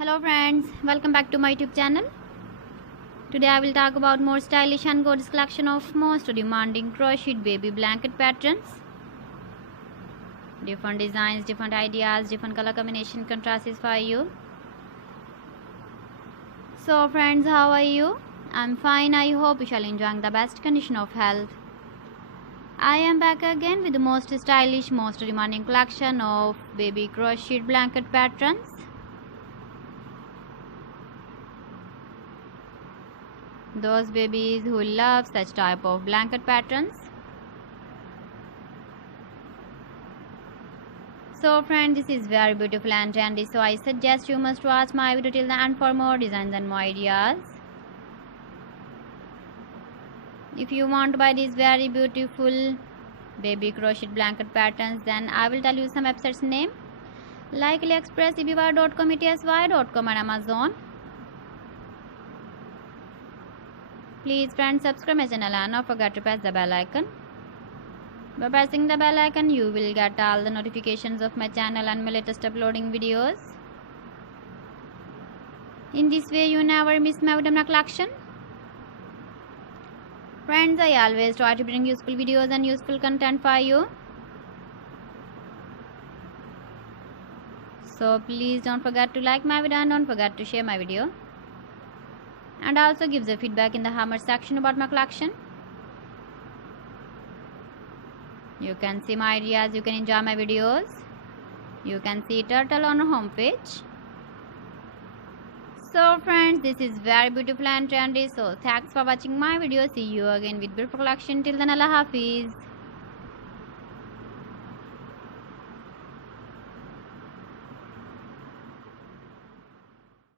Hello friends, welcome back to my YouTube channel. Today I will talk about more stylish and gorgeous collection of most demanding crocheted baby blanket patterns. Different designs, different ideas, different color combination contrasts for you. So friends, how are you? I'm fine. I hope you shall enjoy the best condition of health. I am back again with the most stylish, most demanding collection of baby crocheted blanket patterns. Those babies who love such type of blanket patterns. So friends, this is very beautiful and trendy, so I suggest you must watch my video till the end for more designs and more ideas. If you want to buy these very beautiful baby crocheted blanket patterns, then I will tell you some websites name like AliExpress, eBay.com, ETSY.com and Amazon. Please friends, subscribe my channel and don't forget to press the bell icon. By pressing the bell icon, you will get all the notifications of my channel and my latest uploading videos. In this way, you never miss my video collection. Friends, I always try to bring useful videos and useful content for you. So please don't forget to like my video and don't forget to share my video. And also give the feedback in the comment section about my collection. You can see my ideas, you can enjoy my videos. You can see turtle on our home page. So friends, this is very beautiful and trendy. So thanks for watching my video. See you again with beautiful collection. Till then, Allah Hafiz.